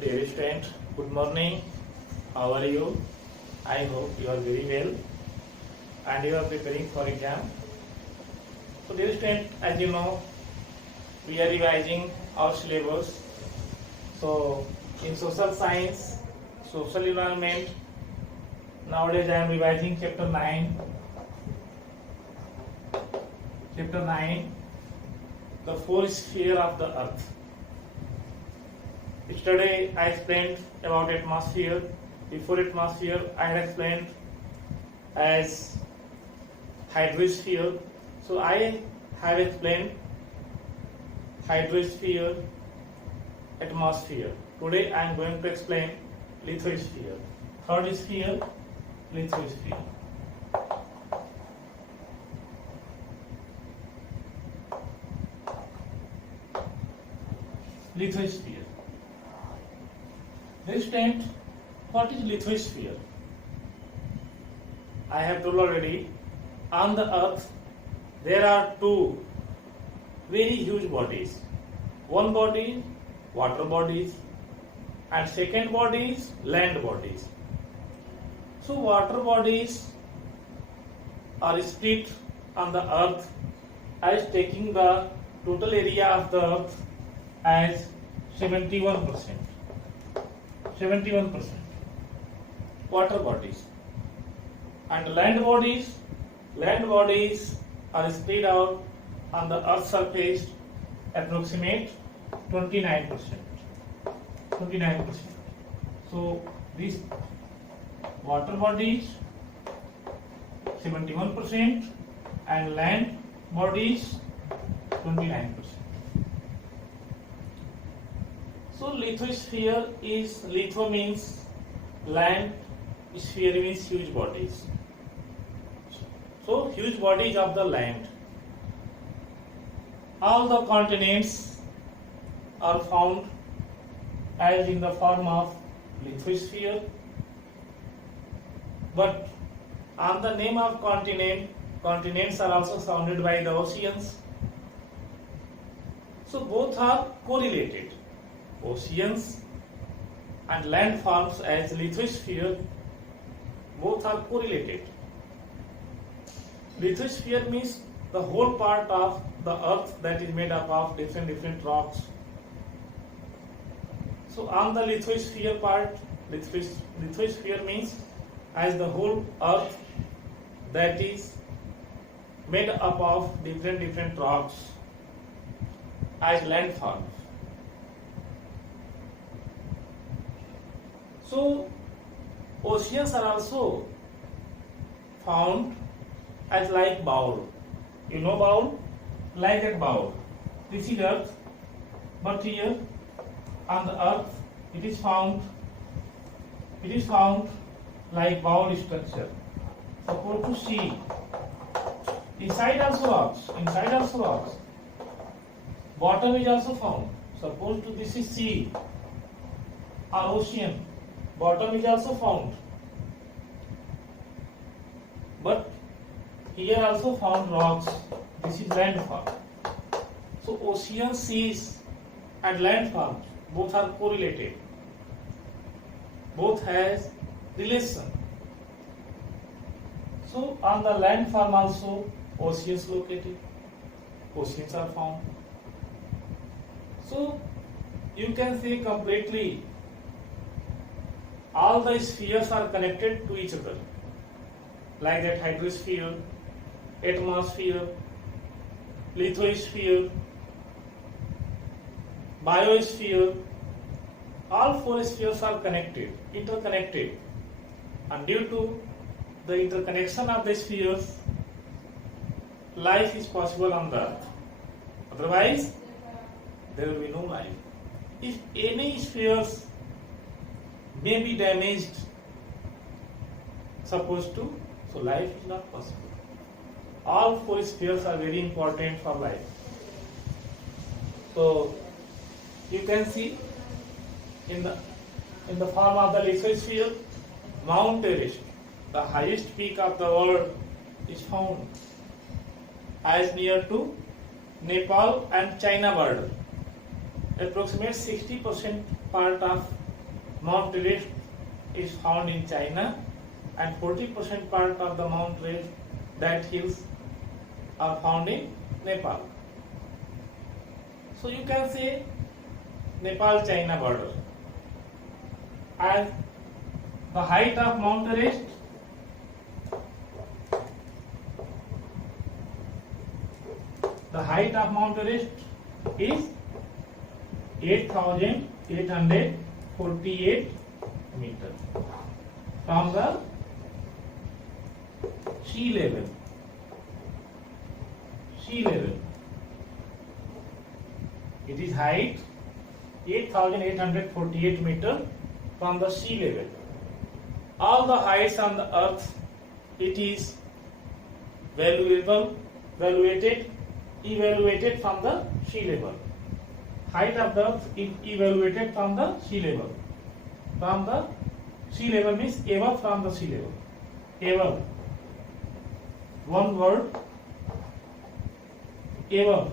Dear student, good morning. How are you? I hope you are very well and you are preparing for exam. So dear student, as you know, we are revising our syllabus. So in social science, social environment, nowadays I am revising chapter 9. Chapter 9, the four sphere of the earth. Yesterday I explained about atmosphere. Before atmosphere I had explained as hydrosphere. So I have explained hydrosphere, atmosphere. Today I am going to explain lithosphere. Third sphere, lithosphere. Lithosphere. Student, what is lithosphere? I have told already, on the earth there are two very huge bodies. One body, water bodies, and second body is land bodies. So water bodies are split on the earth as taking the total area of the earth as 71%. 71% water bodies, and land bodies are spread out on the earth's surface approximate 29%. So these water bodies 71% and land bodies 29%. So lithosphere is, litho means land, sphere means huge bodies. So huge bodies of the land. All the continents are found as in the form of lithosphere. But on the name of continent, continents are also surrounded by the oceans. So both are correlated. Oceans and land forms as lithosphere, both are correlated. Lithosphere means the whole part of the earth that is made up of different rocks. So on the lithosphere part, lithosphere means as the whole earth that is made up of different rocks as land forms. So oceans are also found as like bowl. You know bowl? Like that bowl. This is earth, but here on the earth it is found like bowl structure. Suppose to sea. Inside also rocks. Bottom is also found. Suppose to this is sea or ocean. Bottom is also found, but here also found rocks. This is land form. So ocean, seas and land forms both are correlated. Both has relation. So on the land form also oceans located. Oceans are found. So you can say completely all the spheres are connected to each other, like that hydrosphere, atmosphere, lithosphere, biosphere. All four spheres are connected, interconnected, and due to the interconnection of the spheres, life is possible on the earth. Otherwise, there will be no life. If any spheres may be damaged, supposed to, so life is not possible. All four spheres are very important for life. So you can see in the form of the lithosphere, Mount Everest, the highest peak of the world, is found as near to Nepal and China border. Approximately 60% part of Mount Everest is found in China, and 40% part of the Mount Everest, that hills, are found in Nepal. So you can say Nepal-China border. And the height of Mount Everest is 8,848 meters from the sea level. It is height 8,848 meters from the sea level. All the heights on the earth, it is evaluated from the sea level. Height of the earth is evaluated from the sea level. From the sea level means above from the sea level. Above. One word. Above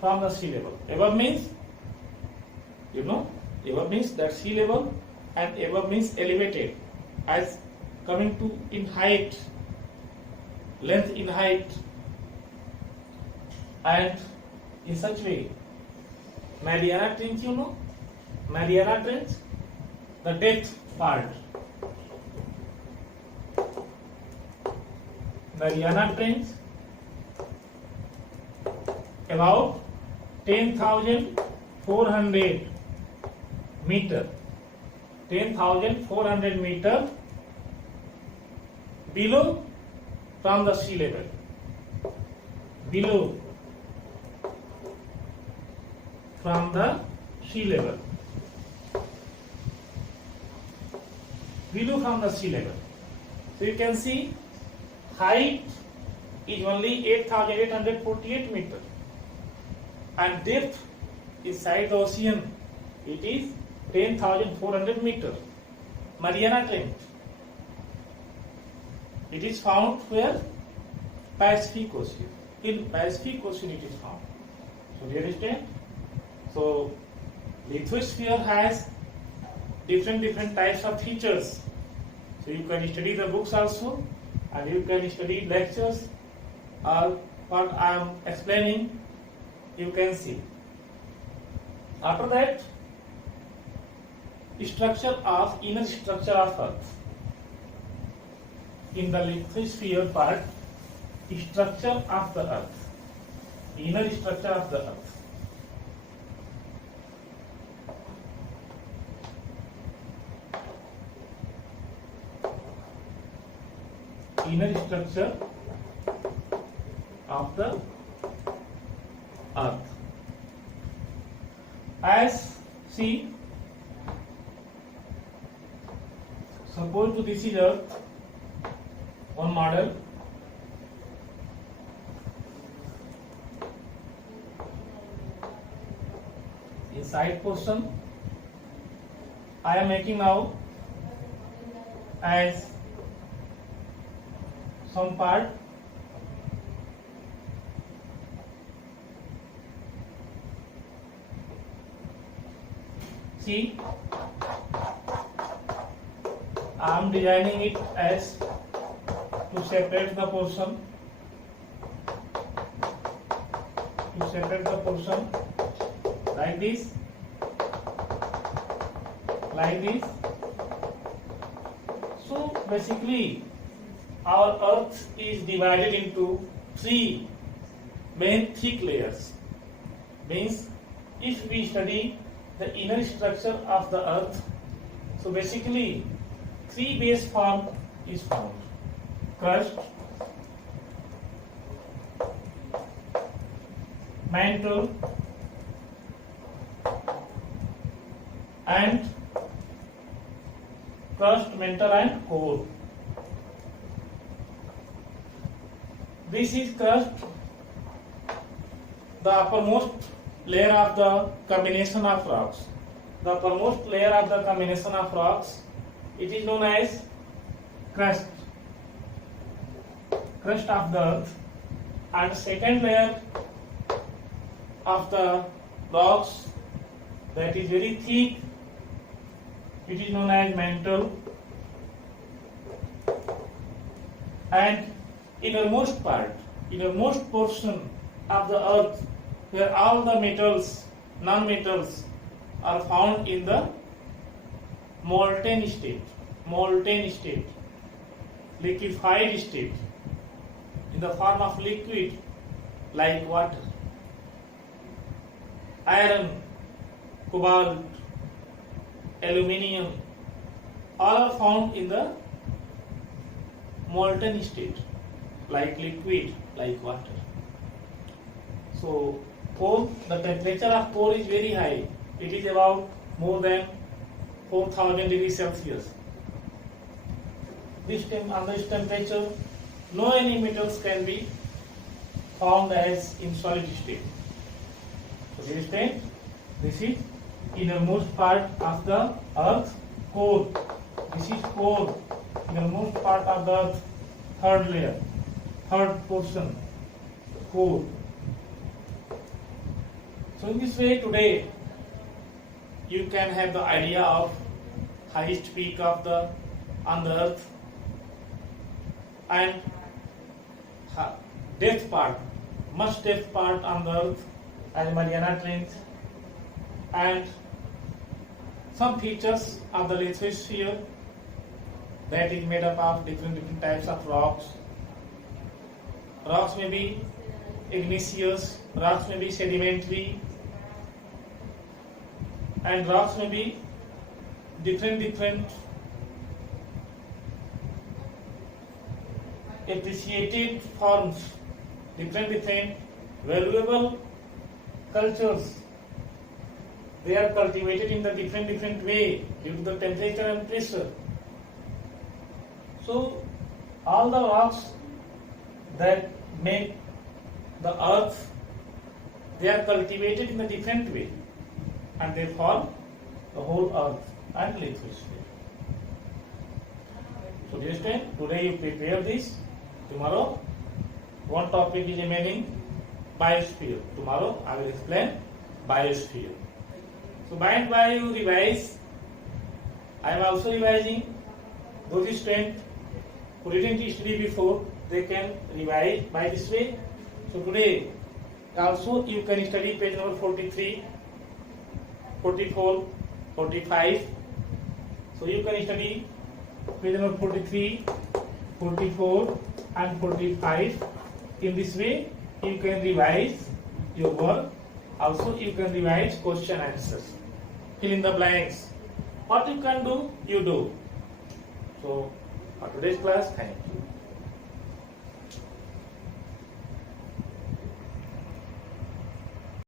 from the sea level. Above means, above means that sea level, and above means elevated, as coming to in height, length in height, and in such way. Mariana Trench, Mariana Trench, the depth part. Mariana Trench, about 10,400 meter. 10,400 meter below from the sea level. Below from the sea level. Below from the sea level. So you can see height is only 8,848 meters, and depth inside the ocean, it is 10,400 meters. Mariana Trench. It is found where? Pacific Ocean. In Pacific Ocean it is found. So do you understand? So lithosphere has different types of features. So you can study the books also, and you can study lectures, or what I am explaining, you can see. After that, inner structure of Earth. In the lithosphere part, structure of the Earth. Inner structure of the Earth. Inner structure of the Earth. As see, suppose to this is Earth, one model. Inside portion I am making now as some part. See, I am designing it as to separate the portion. Like this. So basically, our Earth is divided into three main thick layers. Means, if we study the inner structure of the Earth, so basically three base form is found: crust, mantle, and crust, mantle, and core. This is crust, the uppermost layer of the combination of rocks. The uppermost layer of the combination of rocks, it is known as crust of the Earth. And second layer of the rocks, that is very thick, it is known as mantle, and innermost portion of the earth, where all the metals, non-metals are found in the molten state, liquefied state, in the form of liquid like water. Iron, cobalt, aluminium, all are found in the molten state, like liquid, like water. So, core, the temperature of core is very high. It is about more than 4000 degrees Celsius. On this temperature, no any metals can be found as in solid state. So, this is innermost part of the earth core. This is core, innermost part of the earth, third layer, third portion, core. So in this way, today you can have the idea of highest peak on the earth, and depth part, much depth part on the earth as Mariana Trench, and some features of the lithosphere that is made up of different types of rocks. Rocks may be igneous, rocks may be sedimentary, and rocks may be different appreciated forms, different valuable cultures. They are cultivated in the different way due to the temperature and pressure. So all the rocks that make the earth, they are cultivated in a different way, and they form the whole earth and lithosphere. So dear student, today you prepare this. Tomorrow one topic is remaining, biosphere. Tomorrow I will explain biosphere. So by and by you revise. I am also revising. Those students who didn't study before, they can revise by this way. So today also you can study page number 43, 44, 45. So you can study page number 43, 44 and 45. In this way you can revise your work. Also you can revise question answers. Fill in the blanks. What you can do, you do. So for today's class, thank you.